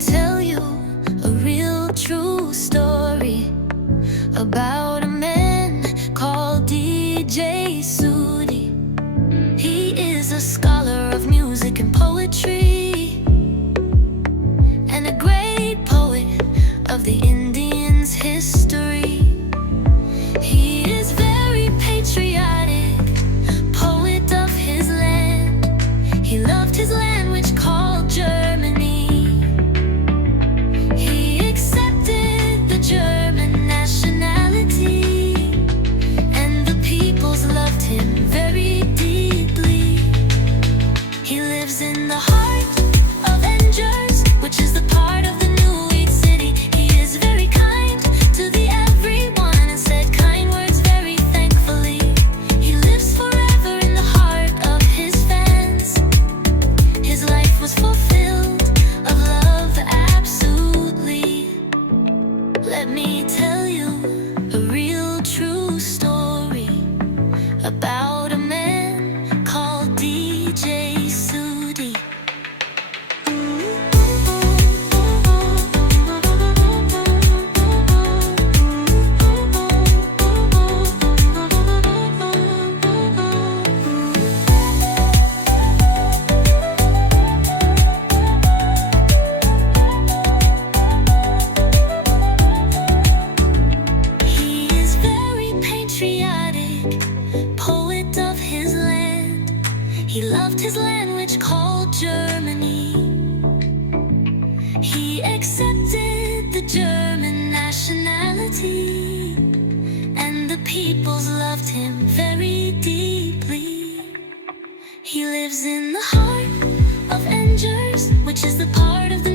tell you a real true story about a man called Djsudi. He is a scholar of music and poetry, and a great poet of the Indians' history. He is very patriotic, poet of his land. He loved his land, which called Germany. He accepted the German nationality, and the peoples loved him very deeply. He lives in the heart of Angers, which is the part of the new city. He is very kind to the everyone and said kind words very thankfully. He lives forever in the heart of his fans. His life was fulfilled of love, absolutely. Let me tell you a real true story about a man called Djsudi. He is very patriotic, poet of his land. He loved his land, which called Germany. He accepted the German nationality, and the peoples loved him very deeply. He lives in the heart of Angers, which is the part of the